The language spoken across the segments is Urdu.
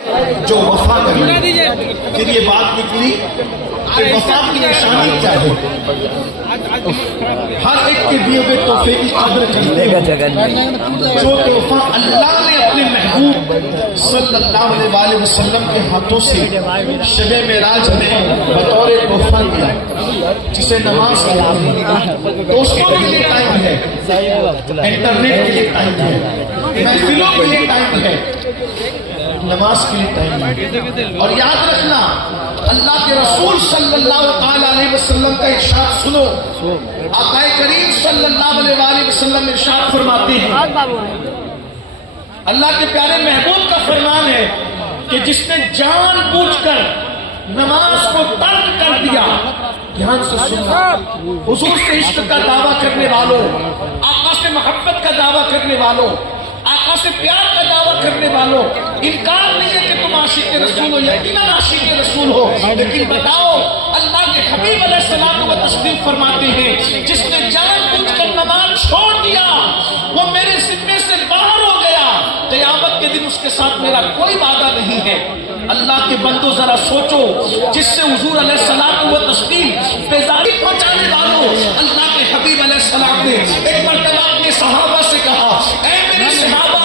جو وفا کرے. پھر یہ بات نکلی کہ وفا کی نشانی کیا ہے. ہر ایک کے دیے ہوئے تحفے کی قدر کرتے ہیں. جو تحفہ اللہ نے اپنے محبوب صلی اللہ علیہ وآلہ وسلم کے ہاتھوں سے شب معراج میں بطور تحفہ دیا، جسے نماز کہتے ہیں. دوستوں کے لیے ٹائم ہے، انٹرنیٹ کے لیے ٹائم ہے، محفلوں کے لیے ٹائم ہے، نماز کے لیے ٹائم ہے. اور یاد رکھنا اللہ کے رسول صلی اللہ علیہ وسلم کا ارشاد سنو. آقا کریم صلی اللہ علیہ وآلہ وسلم ارشاد فرماتے ہیں، اللہ کے پیارے محبوب کا فرمان ہے کہ جس نے جان بوجھ کر نماز کو ترک کر دیا، دھیان سے سننا، حضور سے عشق کا دعویٰ کرنے والوں، آقا سے محبت کا دعویٰ کرنے والوں، آقا سے پیار کا دعویٰ کرنے والوں، انکار نہیں ہے کہ تم عاشق رسول ہو، یقیناً عاشق رسول ہو، لیکن بتاؤ اللہ کے حبیب علیہ السلام و تسلیم فرماتے ہیں جس نے جان بوجھ کر نماز چھوڑ دیا وہ میرے ذمے سے باہر ہو گیا، قیامت کے دن اس کے ساتھ میرا کوئی وعدہ نہیں ہے. اللہ کے بندو ذرا سوچو، جس سے حضور علیہ السلام و تسلیم بیداری پہنچانے والوں اللہ کے حبیب علیہ السلام نے ایک مرتبہ اپنے صحابہ سے کہا، اے میرے صحابہ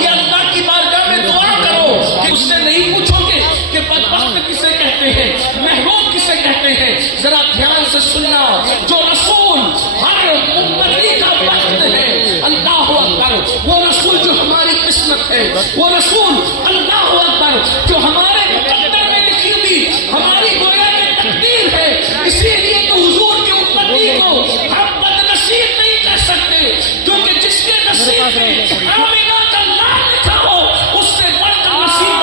یہ اللہ کی بارگاہ میں دعا کرو کہ اس سے نہیں پوچھو گے کہ بدبخت کسے کہتے ہیں، محروم کسے کہتے ہیں. ذرا دھیان سے سننا، جو رسول ہر امتی کا بخت ہے، اللہ اکبر، وہ رسول جو ہماری قسمت ہے، وہ رسول اللہ اکبر جو ہمارے مقدر میں لکھی ہوئی ہماری گویا کی تقدیر ہے. اسی لیے تو حضور کے امتی کو ہم بد نصیب نہیں کہہ سکتے، کیونکہ جس کے نصیب میں آمینہ کا نام لکھا ہو اس سے بڑھ کر نصیب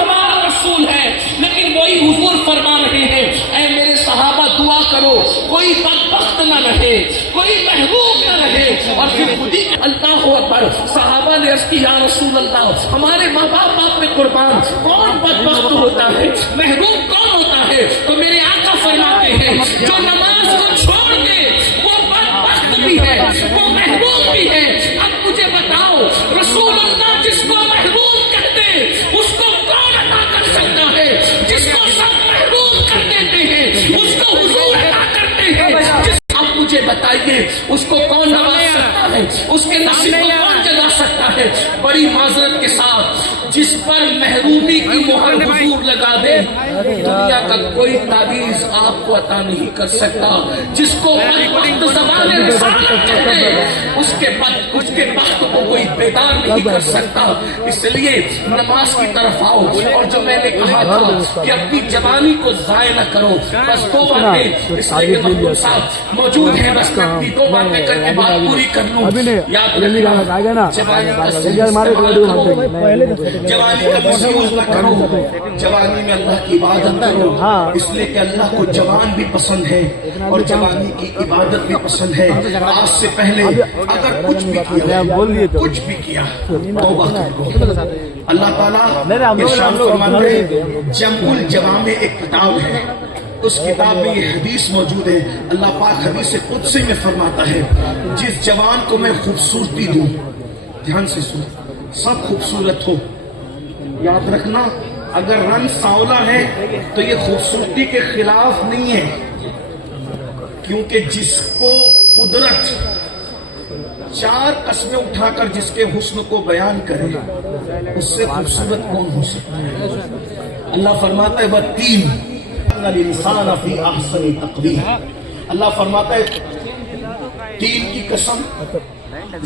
ہمارا رسول ہے. لیکن وہی حضور فرما رہے ہیں، اے میرے صحابہ دعا کرو کوئی بدبخت نہ رہے، کوئی محروم نہ رہے. اور پھر خودی اللہ اکبر صحابہ نے عرض کی، یا رسول اللہ ہمارے ماں باپ میں قربان کون بدبخت ہوتا ہے، محروم کون ہوتا ہے؟ تو میرے آقا فرماتے ہیں جو نماز کو چھوڑ دے وہ بدبخت بھی ہے، وہ محروم بھی ہے. اب مجھے بتاؤ رسول اللہ جس کو محروم کہتے اس کو کون عطا کر سکتا ہے؟ جس کو سب محروم کر دیتے ہیں اس کو حضور عطا کرتے ہیں. اب مجھے بتائیے اس کو کون نواز سکتا ہے، اس کے نصیب کو کون جلا سکتا ہے؟ بڑی معذرت کے ساتھ جس پر محرومی کی مہر حضور لگا دے دنیا کا کوئی تعویذ آپ کو عطا نہیں کر سکتا. جس کو بدبخت زبان رسالت کہتے اس کے بخت کو کوئی بیدار نہیں کر سکتا. اس لیے نماز کی طرف آؤ. اور جو میں نے کہا تھا کہ اپنی جوانی کو ضائع نہ کرو، بس دو باتیں اس لیے کہ محبوب صاحب موجود ہیں، بس اپنی دو باتیں کر کے بات پوری کر لوں. یاد رکھنا جوانی کا مسیوز نہ کرو، جوانی میں اللہ کی عبادت کرو، اس لیے کہ اللہ کو جوان بھی پسند ہے اور جوانی کی عبادت بھی پسند ہے. آج سے پہلے اگر کچھ بھی کیا توبہ کرو. اللہ تعالیٰ ارشاد فرماتے ہیں جمع الجوامع ایک کتاب ہے، اس کتاب میں یہ حدیث موجود ہے. اللہ پاک حدیث قدسی میں فرماتا ہے جس جوان کو میں خوبصورتی دوں، دھیان سے سنو، سب خوبصورت ہو. یاد رکھنا اگر رنگ سانولا ہے تو یہ خوبصورتی کے خلاف نہیں ہے، کیونکہ جس کو قدرت چار قسمیں اٹھا کر جس کے حسن کو بیان کرے اس سے خوبصورت کون ہو سکتا ہے؟ اللہ فرماتا ہے وَالتِّينِ الْإِنسَانَ فِي أَحْسَنِ تَقْوِيمٍ. اللہ فرماتا ہے تین کی قسم،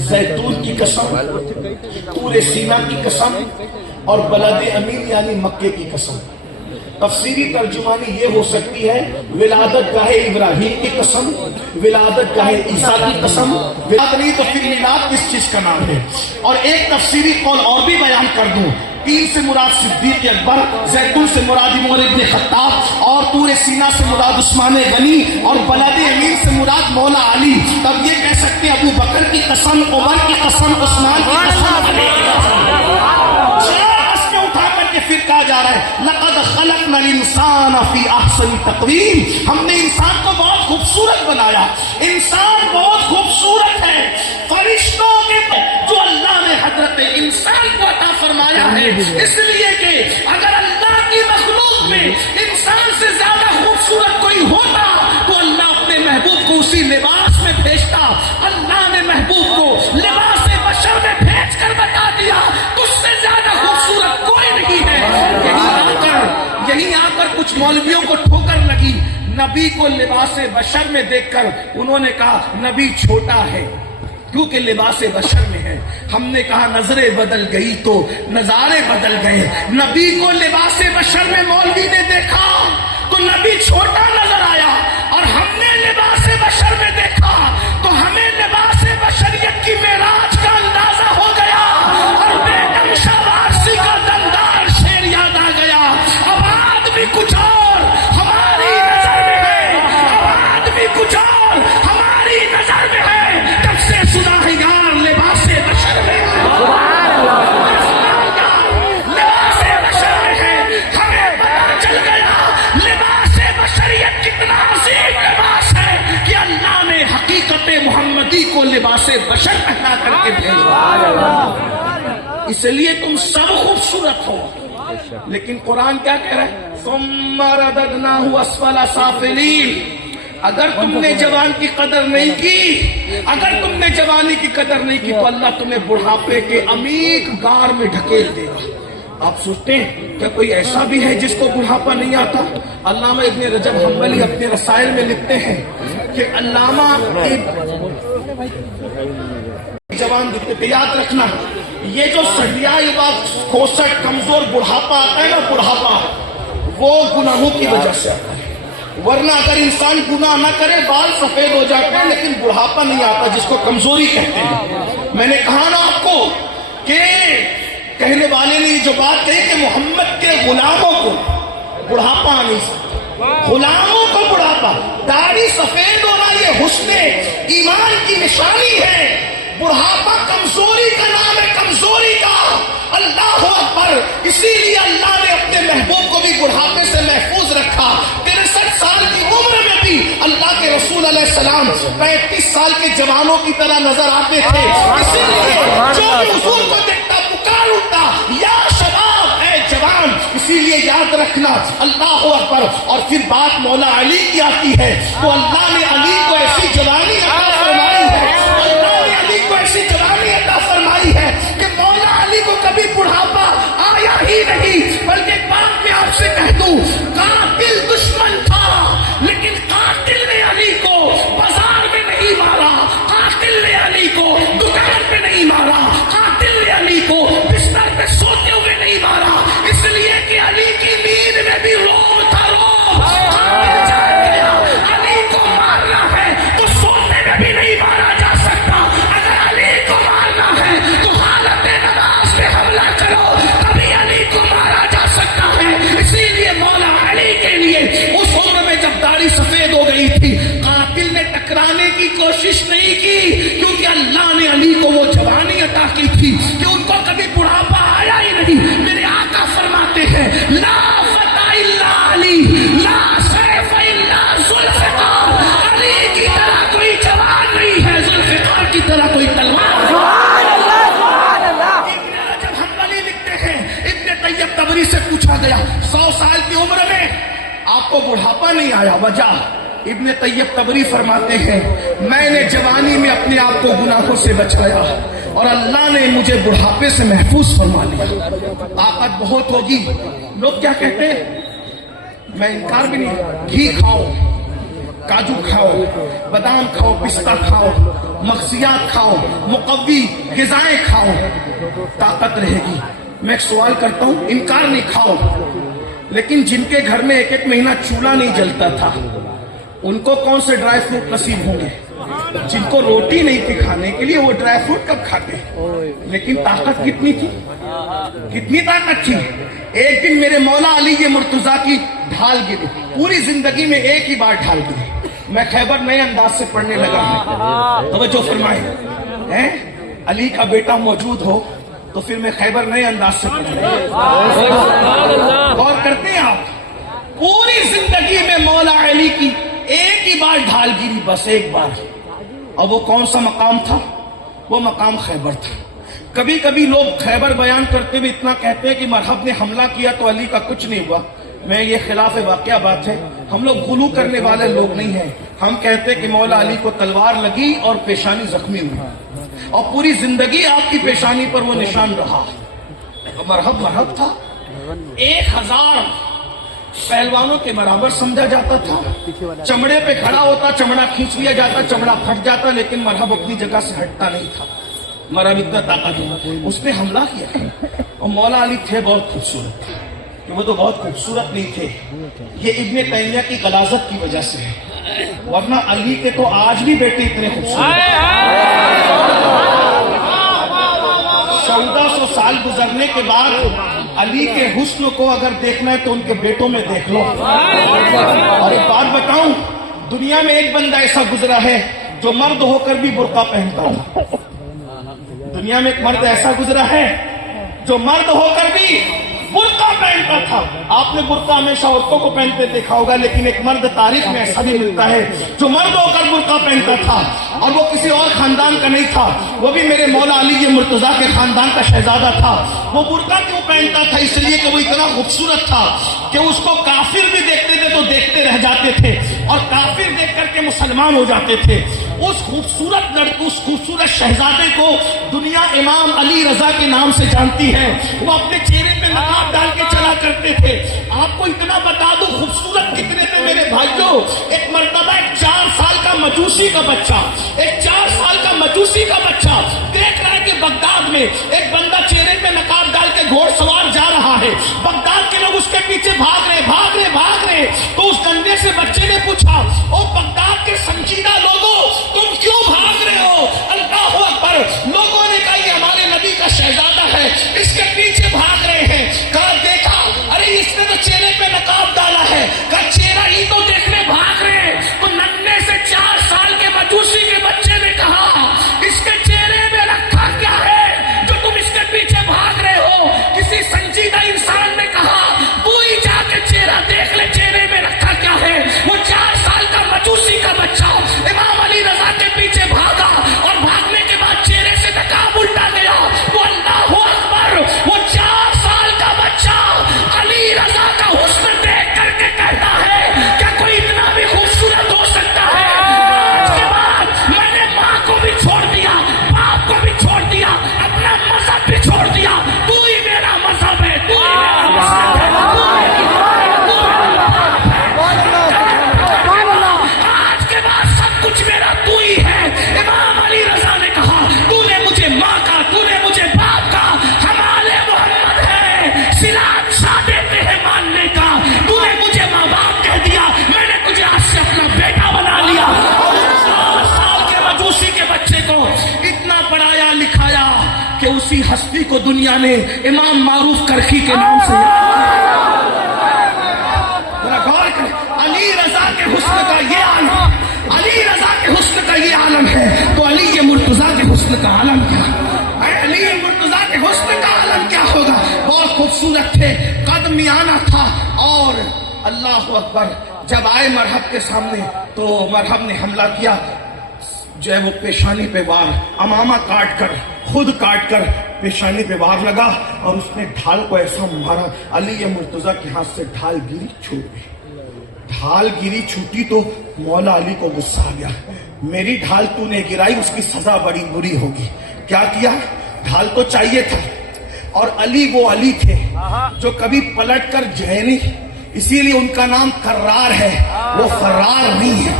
زیتون کی قسم، طور سینا کی قسم اور بلد امین یعنی مکے کی قسم. تفسیری ترجمانی یہ ہو سکتی ہے ولادت گاہ ابراہیم کی قسم، ولادت گاہ عیسیٰ کی قسم. ولادت نہیں تو پھر میلاد کس چیز کا نام ہے؟ اور ایک تفسیری قول اور بھی بیان کر دوں. تین سے مراد صدیق اکبر، زیتون سے مراد عمر ابن خطاب اور طور سینا سے مراد عثمان غنی اور بلد امین سے مراد مولا علی. تب یہ کہہ سکتے ابو بکر کی قسم، عمر کی قسم، عثمان کی قسم، علی کی قسم. اٹھا کر کے پھر کہا جا رہا ہے لقد خلقنا الانسان فی احسن تقویم. ہم نے انسان کو بہت خوبصورت بنایا. انسان بہت خوبصورت ہے. فرشتوں میں جو اللہ نے حضرت انسان انسان کو عطا فرمایا ہے، اس لیے کہ اگر اللہ کی مخلوق میں انسان سے زیادہ خوبصورت کوئی ہوتا تو اللہ اپنے محبوب کو اسی لباس میں بھیجتا۔ اللہ نے محبوب کو لباس بشر میں بھیج کر بتا دیا تجھ سے زیادہ خوبصورت کوئی نہیں ہے۔ یہی آ کر کچھ مولویوں کو ٹھوکر لگی، نبی کو لباس بشر میں دیکھ کر انہوں نے کہا نبی چھوٹا ہے کیونکہ لباس بشر میں ہے۔ ہم نے کہا نظریں بدل گئی تو نظارے بدل گئے۔ نبی کو لباس بشر میں مولوی نے دیکھا تو نبی چھوٹا نظر آیا، اور ہم نے لباس بشر میں دیکھا تو ہمیں لباس بشریت کی معراج کا اندازہ ہو گیا، اور بیگم شاہ وارسی کا دمدار شعر یاد آ گیا۔ اب آدمی کچھ اور ہماری نظر میں ہے، اب آدمی کچھ اور ہماری نظر میں ہے، جب سے سنا ہے یار لباس بشر میں ہے، لباس بشر میں ہے، ہمیں پتا چل گیا لباس بشریت کتنا عظیم لباس ہے کہ اللہ نے حقیقت محمدی کو لباس بشر پہنا کر کے بھیجا۔ اس لیے تم سب خوبصورت ہو، لیکن قرآن کیا کہہ رہا ہے؟ ثم رددناہ اسفل سافلین۔ اگر تم نے جوان کی قدر نہیں کی، اگر تم نے جوانی کی قدر نہیں کی تو اللہ تمہیں بڑھاپے کے عمیق غار میں ڈھکیل دے گا۔ آپ سوچتے ہیں کہ کوئی ایسا بھی ہے جس کو بڑھاپا نہیں آتا؟ علامہ ابن رجب حنبلی اپنے رسائل میں لکھتے ہیں کہ علامہ جوان دکھتے تھے۔ یاد رکھنا یہ جو سڑیائی بات کھوسٹ کمزور بڑھاپا آتا ہے نا، بڑھاپا وہ گناہوں کی وجہ سے آتا ہے، ورنہ اگر انسان گناہ نہ کرے بال سفید ہو جاتے ہیں، لیکن بڑھاپا نہیں آتا جس کو کمزوری کہتے ہیں۔ میں نے کہا نا آپ کو کہ کہنے والے نے جو بات کہی کہ محمد کے غلاموں کو بڑھاپا نہیں سکتا، غلاموں کو بڑھاپا، داڑھی سفید ہونا یہ حسن ایمان کی نشانی ہے۔ بڑھاپا کمزوری کا نام ہے، کمزوری کا۔ اللہ اکبر۔ اسی لیے اللہ نے اپنے محبوب کو بھی بڑھاپے سے محفوظ رکھا۔ 63 سال کی عمر میں بھی اللہ کے رسول علیہ السلام 35 سال کے جوانوں کی طرح نظر آتے تھے۔ اسی لیے جو بھی حضور کو دیکھتا پکار اٹھتا یا شباب، اے جوان۔ اسی لیے یاد رکھنا اللہ اکبر۔ اور پھر بات مولا علی کی آتی ہے تو اللہ نے علی کو ایسی جوانی عطا فرمائی ہے، اللہ نے علی کو ایسی جوانی عطا فرمائی ہے کہ مولا علی کو کبھی بڑھاپا آیا ہی نہیں۔ بلکہ ایک بات میں آپ سے کہہ دوں، قاتل دشمن تھا لیکن قاتل نے علی کو بازار میں نہیں مارا، قاتل نے علی کو دکان پہ نہیں مارا، قاتل نے علی کو بستر پہ سوتے ہوئے نہیں مارا، اس لیے کہ علی کی نیند میں بھی رو تھا، رو۔ قاتل جان گیا علی کو مارنا ہے تو سوتے میں بھی نہیں مارا جا سکتا، اگر علی کو مارنا ہے تو حالت نماز میں حملہ کرو تبھی علی کو مارا جا سکتا ہے۔ اسی لیے مولا علی کے لیے اس عمر میں جب داڑھی سفید ہو گئی تھی، قاتل نے ٹکرانے کی کوشش نہیں کی، کیونکہ اللہ نے علی کو وہ جوانی عطا کی تھی کہ ان کو کبھی بڑھاپا آیا ہی نہیں۔ میرے آقا فرماتے ہیں لا فتح الا علی، لا سیف الا ذوالفقار۔ علی کی طرح کوئی جوان نہیں ہے، ذوالفقار کی طرح کوئی تلوار نہیں۔ ابن رجب حنبلی لکھتے ہیں، ابن طیب طبری سے پوچھا گیا 100 سال کی عمر میں آپ کو بڑھاپا نہیں آیا، وجہ؟ ابن طیب طبری فرماتے ہیں میں نے جوانی میں اپنے آپ کو گناہوں سے بچایا اور اللہ نے مجھے بڑھاپے سے محفوظ فرما لیا۔ طاقت بہت ہوگی، لوگ کیا کہتے ہیں؟ میں انکار بھی نہیں، گھی کھاؤ، کاجو کھاؤ، بادام کھاؤ، پستہ کھاؤ، مغزیات کھاؤ، مقوی غذائیں کھاؤ، طاقت رہے گی۔ میں ایک سوال کرتا ہوں، انکار نہیں، کھاؤ، لیکن جن کے گھر میں 1 مہینہ چولہا نہیں جلتا تھا ان کو کون سے ڈرائی فروٹ نصیب ہوں گے؟ جن کو روٹی نہیں تھی کھانے کے لیے وہ ڈرائی فروٹ کب کھاتے؟ لیکن طاقت کتنی تھی، کتنی طاقت تھی۔ ایک دن میرے مولا علی یہ مرتضیٰ کی ڈھال گری، پوری زندگی میں ایک ہی بار ڈھال گری۔ میں خیبر نئے انداز سے پڑھنے لگا، توجہ فرمائے، علی کا بیٹا موجود ہو تو پھر میں خیبر نئے انداز سے پڑھوں۔ غور کرتے ہیں آپ، پوری زندگی میں مولا علی کی ایک ہی بار ڈھال گری، بس ایک بار۔ اور وہ کون سا مقام تھا؟ وہ مقام خیبر تھا۔ کبھی کبھی لوگ خیبر بیان کرتے ہوئے اتنا کہتے ہیں کہ مرحب نے حملہ کیا تو علی کا کچھ نہیں ہوا. میں یہ خلاف واقعہ بات ہے. ہم لوگ غلو کرنے والے لوگ نہیں ہیں. ہم کہتے ہیں کہ مولا علی کو تلوار لگی اور پیشانی زخمی ہوئی اور پوری زندگی آپ کی پیشانی پر وہ نشان رہا. مرحب مرحب تھا. 1000 پہلوانوں کے برابر سمجھا جاتا تھا. چمڑے پہ کھڑا ہوتا, چمڑا کھینچ لیا جاتا, چمڑا پھٹ جاتا, لیکن مرحب اپنی جگہ سے ہٹتا نہیں تھا. مرحب اتنا طاقت ہے. اس نے حملہ کیا اور مولا علی تھے بہت خوبصورت. وہ تو بہت خوبصورت نہیں تھے. یہ ابن تیمیہ کی غلاظت کی وجہ سے ہے, ورنہ علی کے تو آج بھی بیٹے اتنے خوبصورت ہیں. 1400 سال گزرنے کے بعد علی کے حسن کو اگر دیکھنا ہے تو ان کے بیٹوں میں دیکھ لو. اور ایک بات بتاؤں, دنیا میں ایک بندہ ایسا گزرا ہے جو مرد ہو کر بھی برقع پہنتا ہو. دنیا میں ایک مرد ایسا گزرا ہے جو مرد ہو کر بھی برقع پہنتا تھا. آپ نے برقع ہمیشہ عورتوں کو پہنتے دیکھا ہوگا, لیکن ایک مرد تاریخ میں ایسا بھی ملتا ہے جو مرد ہو کر برقع پہنتا تھا, اور وہ کسی اور خاندان کا نہیں تھا. وہ بھی میرے مولا علی مرتضیٰ کے خاندان کا شہزادہ تھا. وہ برقع کیوں پہنتا تھا؟ اس لیے کہ وہ اتنا خوبصورت تھا کہ اس کو کافر بھی دیکھتے تھے تو دیکھتے رہ جاتے تھے, اور کافر دیکھ کر کے مسلمان ہو جاتے تھے. اس خوبصورت شہزادے کو دنیا امام علی رضا کے نام سے جانتی ہے. وہ اپنے چہرے پہ نقاب ڈال کے چلا کرتے تھے. آپ کو اتنا بتا دوں خوبصورت کتنے تھے میرے بھائیوں. ایک مرتبہ ایک 4 سال کا مجوسی کا بچہ, دیکھ رہا ہے کہ بغداد میں ایک بندہ چہرے پہ نقاب ڈال کے گھوڑ سوار جا رہا ہے. بغداد کے لوگ اس کے پیچھے بھاگ رہے. تو اس گندے سے بچے نے پوچھا, او بغداد کے سنجیدہ لوگوں, تم کیوں بھاگ رہے ہو؟ اللہ اکبر. لوگوں نے کہا یہ ہمارے نبی کا شہزادہ ہے, اس کے پیچھے بھاگ رہے ہیں. کہا دیکھا, ارے اس نے تو چہرے پہ نقاب ڈالا ہے. کہا چہرہ ہی تو دیکھنے بھاگ رہے ہیں. تو ننھے سے 4 سال کے مجوسی کے بچے نے کہا, اس کے چہرے میں رکھا کیا ہے جو تم اس کے پیچھے بھاگ رہے ہو؟ کسی سنجیدہ انسان نے کہا, تو ہی جا کے چہرہ دیکھ لے, چہرے میں رکھا کیا ہے. وہ 4 سال کا مجوسی کا بچہ امام علی رضا کے پیچھے بھاگا, اور بھاگنے کے بعد چہرے سے نقاب الٹا گیا. وہ اللہ اکبر, وہ 4 سال کا بچہ علی رضا کا حسن دیکھ کر کے کہتا ہے کیا کوئی اتنا بھی خوبصورت ہو سکتا ہے؟ آج کے بعد میں نے ماں کو بھی چھوڑ دیا, باپ کو بھی چھوڑ دیا, اپنا مذہب بھی چھوڑ دیا. تو ہی میرا مذہب ہے, تو ہی میرا مذہب ہے. آج کے بعد سب کچھ میرا تو ہی ہے. امام علی رضا نے کہا, تو نے مجھے ماں کا, تو نے مجھے باپ کا, ہمارے محمد ہے سلام شاہ دیتے ہیں ماننے کا. تو نے مجھے ماں باپ کہہ دیا, میں نے تجھے آج سے اپنا بیٹا بنا لیا. اور 4 سال کے مجوسی کے بچے کو اتنا پڑھایا لکھایا کہ اسی ہستی کو دنیا نے امام معروف کرخی کے نام سے غور کریں. علی رضا کے حسن کا یہ عالم, علی رضا کے حسن کا یہ عالم ہے, تو علی مرتضیٰ کے حسن کا عالم کیا, علی مرتضیٰ کے حسن کا عالم کیا ہوگا. بہت خوبصورت تھے, قد میانہ تھا. اور اللہ اکبر, جب آئے مرحب کے سامنے تو مرحب نے حملہ کیا. جو ہے وہ پیشانی پہ وار, امامہ کاٹ کر, خود کاٹ کر پیشانی پہ وار لگا, اور اس نے ڈھال کو ایسا مارا. علی مرتضیٰ کے ہاتھ سے ڈھال گری, چھوٹ گئی. ڈھال گری چھوٹی تو مولا علی کو غصہ آ گیا, میری ڈھال تو نے گرائی, اس کی سزا بڑی بری ہوگی. کیا کیا, ڈھال تو چاہیے تھا. اور علی وہ علی تھے جو کبھی پلٹ کر جائے نہیں, اسی لیے ان کا نام کرار ہے, وہ فرار نہیں ہے.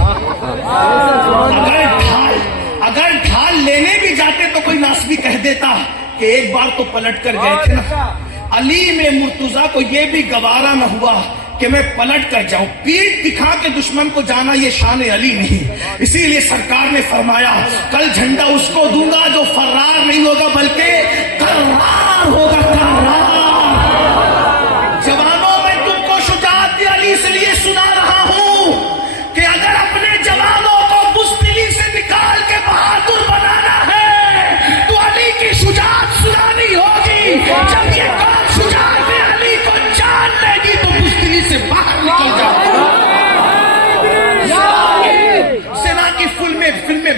اگر ڈھال لینے بھی جاتے تو کوئی ناسبی کہہ دیتا کہ ایک بار تو پلٹ کر گئے تھے نا. علی میں مرتضیٰ کو یہ بھی گوارا نہ ہوا کہ میں پلٹ کر جاؤں. پیٹ دکھا کے دشمن کو جانا یہ شان علی نہیں. اسی لیے سرکار نے فرمایا, کل جھنڈا اس کو دوں گا جو فرار نہیں ہوگا بلکہ کرار ہوگا. جوانوں میں تم کو شجاعت علی اس لیے سنا رہا ہوں کہ اگر اپنے جوانوں کو بزدلی سے نکال کے بہادر بنانا ہے تو علی کی شجاعت سنانی ہوگی. جب یہ قوم شجاعت علی کو جان لے گی تو بزدلی سے باہر نکل جاؤ. سنا کی فلمیں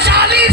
40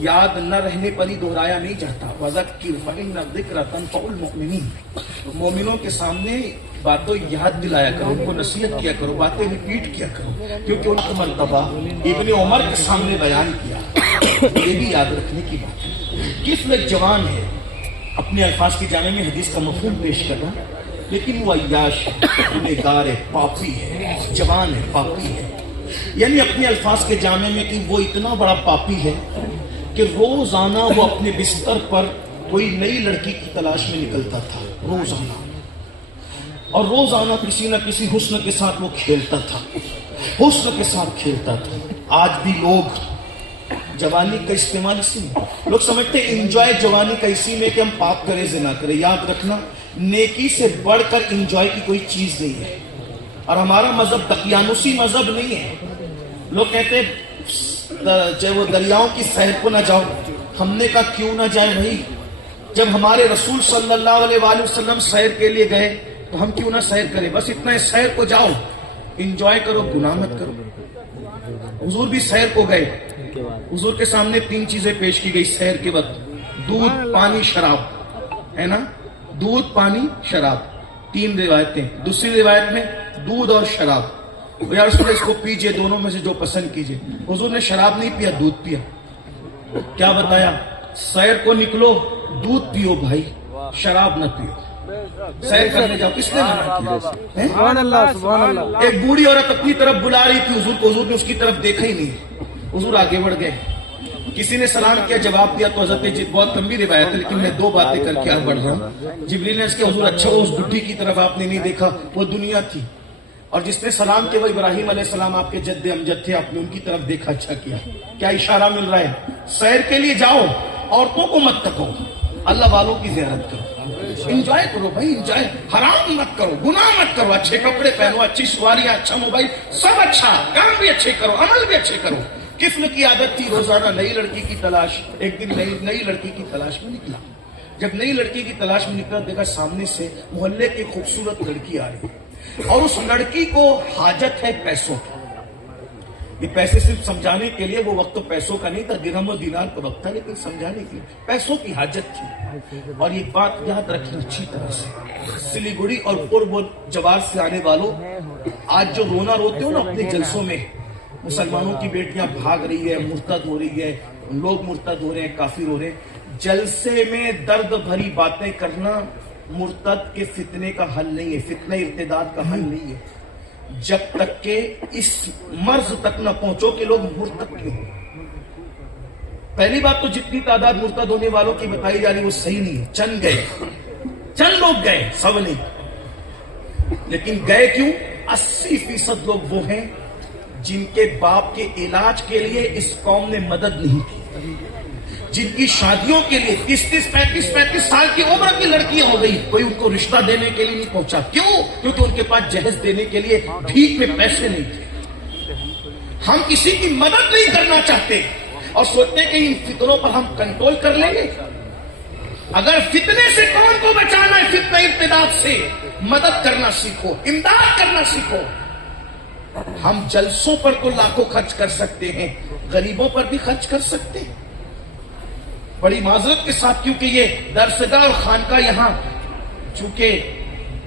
یاد نہ رہنے پر ہی دہرایا نہیں جاتا. وَذَكِّرْ فَإِنَّ الذِّكْرَ تَنفَعُ الْمُؤْمِنِينَ. مومنوں کے سامنے باتوں یاد دلایا کرو, ان کو نصیحت کیا کرو, باتیں ریپیٹ کیا کرو, کیونکہ ان کا مرتبہ ابن عمر کے سامنے بیان کیا. یہ بھی یاد رکھنے کی بات ہے. کس میں جوان ہے, اپنے الفاظ کی جامع میں حدیث کا مفہوم پیش کر رہا, لیکن وہ عیاش ہے, گنہگار ہے, پاپی ہے, جوان ہے, پاپی ہے. یعنی اپنے الفاظ کے جامع میں کہ وہ اتنا بڑا پاپی ہے کہ روزانہ وہ اپنے بستر پر کوئی نئی لڑکی کی تلاش میں نکلتا تھا, روزانہ, اور روزانہ کسی نہ کسی حسن کے ساتھ وہ کھیلتا تھا, حسن کے ساتھ کھیلتا تھا. آج بھی لوگ جوانی کا استعمال اسی میں, لوگ سمجھتے ہیں انجوائے جوانی کا اسی میں کہ ہم پاپ کریں زنا کریں. یاد رکھنا, نیکی سے بڑھ کر انجوائے کی کوئی چیز نہیں ہے, اور ہمارا مذہب دقیانوسی مذہب نہیں ہے. لوگ کہتے ہیں چاہے وہ دریاؤں کی سیر کو نہ جاؤ, ہم نے کہا کیوں نہ جائے بھائی, جب ہمارے رسول صلی اللہ علیہ وآلہ وسلم سیر کے لیے گئے تو ہم کیوں نہ سیر کریں. بس اتنا ہے, سیر کو جاؤ, انجوائے کرو, گناہ مت کرو. حضور بھی سیر کو گئے, حضور کے سامنے 3 چیزیں پیش کی گئی سیر کے وقت, دودھ, پانی, شراب, ہے نا, دودھ, پانی, شراب, 3 روایتیں. دوسری روایت میں دودھ اور شراب. یا رسول اللہ اس کو پیجئے, دونوں میں سے جو پسند کیجئے. حضور نے شراب نہیں پیا, دودھ پیا. کیا بتایا, سیر کو نکلو, دودھ پیو بھائی, شراب نہ پیو. سیر کرنے جاؤ, کس نے منع کیا؟ سبحان اللہ, سبحان اللہ. ایک بوڑھی عورت اپنی طرف بلا رہی تھی حضور کو, حضور نے اس کی طرف دیکھا ہی نہیں. حضور آگے بڑھ گئے, کسی نے سلام کیا, جواب دیا تو حضرت بہت لمبی روایت ہے لیکن میں 2 باتیں کر کے آگے بڑھ رہا ہوں. جبریل نے اس کے حضور اچھا اس بڈھی کی طرف آپ نے نہیں دیکھا, وہ دنیا تھی, اور جس نے سلام کیا وہ ابراہیم علیہ السلام آپ کے جد امجد تھے, آپ نے ان کی طرف دیکھا, اچھا کیا. کیا اشارہ مل رہا ہے, سیر کے لیے جاؤ, عورتوں کو مت تکو, اللہ والوں کی زیارت کرو, انجوائے کرو بھائی, انجوائے, حرام مت کرو, گناہ مت کرو, اچھے کپڑے پہنو, اچھی سواریاں, اچھا موبائل, سب اچھا, کام بھی اچھے کرو, عمل بھی اچھے کرو. قسم کی عادت تھی روزانہ نئی لڑکی کی تلاش. ایک دن نئی لڑکی کی تلاش میں نکلا. جب نئی لڑکی کی تلاش میں نکلا, دیکھا سامنے سے محلے کی خوبصورت لڑکی آ رہی, اور اس لڑکی کو حاجت ہے پیسوں کی. یہ پیسے صرف سمجھانے کے لیے, وہ وقت تو پیسوں کا نہیں تھا, درہم و دینار کا وقت تھا, لیکن سمجھانے کے لیے پیسوں کی حاجت تھی. اور یہ بات یاد رکھنا اچھی طرح سے, سلیگوڑی اور قرب و جوار سے آنے والوں, آج جو رونا روتے ہو نا اپنے جلسوں میں, مسلمانوں کی بیٹیاں بھاگ رہی ہے, مرتد ہو رہی ہے, لوگ مرتد ہو رہے ہیں, کافر ہو رہے ہیں, جلسے میں درد بھری باتیں کرنا مرتد کے فتنے کا حل نہیں ہے, فتنہ ارتداد کا حل نہیں ہے, جب تک کہ اس مرض تک نہ پہنچو کہ لوگ مرتد کیوں ہو. پہلی بات تو جتنی تعداد مرتد ہونے والوں کی بتائی جا رہی وہ صحیح نہیں ہے. چند گئے, چند لوگ گئے, سب نہیں, لیکن گئے کیوں؟ 80% لوگ وہ ہیں جن کے باپ کے علاج کے لیے اس قوم نے مدد نہیں کی, جن کی شادیوں کے لیے 35 سال کی عمر کی لڑکیاں ہو گئی, کوئی ان کو رشتہ دینے کے لیے نہیں پہنچا. کیوں؟ کیونکہ ان کے پاس جہیز دینے کے لیے بھیک میں پیسے نہیں تھے. ہم کسی کی مدد نہیں کرنا چاہتے اور سوچتے ہیں کہ ان فتنوں پر ہم کنٹرول کر لیں گے. اگر فتنے سے کون کو بچانا ہے, فتنہ ارتداد سے, مدد کرنا سیکھو, امداد کرنا سیکھو. ہم جلسوں پر تو لاکھوں خرچ کر سکتے ہیں, غریبوں پر بھی خرچ کر سکتے ہیں. بڑی معذرت کے ساتھ, کیونکہ یہ درسگاہ اور خانقاہ یہاں چونکہ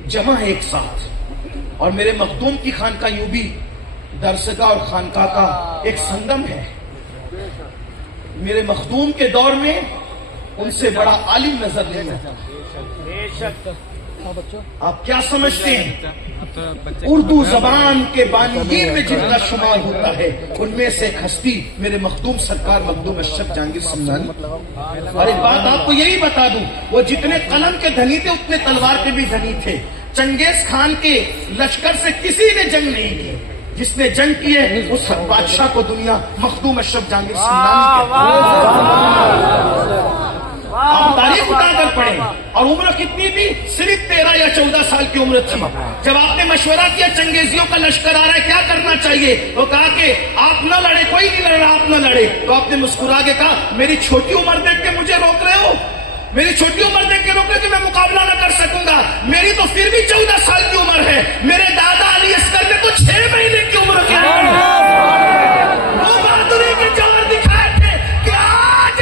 جمع ہے ایک ساتھ, اور میرے مخدوم کی خانقاہ یوں بھی درسگاہ اور خانقاہ کا ایک سنگم ہے. میرے مخدوم کے دور میں ان سے بڑا عالم نظر نہیں آتا. آپ کیا سمجھتے ہیں؟ اردو زبان کے بانیین میں جن کا شمار ہوتا ہے ان میں سے ایک ہستی میرے مخدوم سرکار مخدوم اشرف جہانگیر سمنانی. اور ایک بات آپ کو یہی بتا دوں, وہ جتنے قلم کے دھنی تھے اتنے تلوار کے بھی دھنی تھے. چنگیز خان کے لشکر سے کسی نے جنگ نہیں کی, جس نے جنگ کی ہے اس بادشاہ کو دنیا مخدوم اشرف جہانگیر سمنانی کہتے ہیں. آپ تاریخ اٹھا کر پڑھیں. اور عمر کتنی تھی؟ صرف 13 یا 14 سال کی عمر تھی. جب آپ نے مشورہ کیا چنگیزیوں کا لشکر آ رہا ہے, کیا کرنا چاہیے, وہ کہا کہ آپ نہ لڑے, کوئی نہیں لڑ رہا, آپ نہ لڑے. تو آپ نے مسکرا کے کہا میری چھوٹی عمر دیکھ کے مجھے روک رہے ہو, میری چھوٹی عمر دیکھ کے روک رہے کہ میں مقابلہ نہ کر سکوں گا, میری تو پھر بھی 14 سال کی عمر ہے, میرے دادا علی اصغر نے تو 6 مہینے کی عمر کی. وہ بہادری کے جوہر دکھائے تھے کہ آج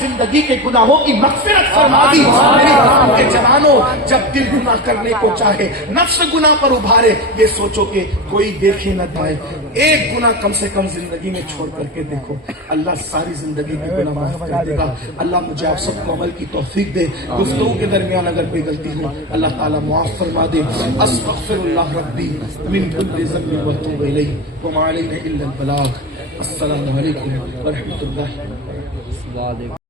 زندگی کے گناہوں کی مغفرت فرما دی۔ میری کام کے جوانوں، جب دل گناہ کرنے کو چاہے، نفس گناہ پر ابھارے، یہ سوچو کہ کوئی دیکھے نہ پائے، ایک گناہ کم سے کم زندگی میں چھوڑ کر کے دیکھو، اللہ ساری زندگی کے گناہ معاف کر دے گا۔ اللہ مجھے آپ سب کو عمل کی توفیق دے۔ گفتگو کے درمیان اگر کوئی غلطی ہو اللہ تعالیٰ معاف فرما دے۔ استغفر اللہ ربی من کل ذنب واتوب الیہ وما علینا الا البلاغ۔ السلام علیکم ورحمۃ اللہ۔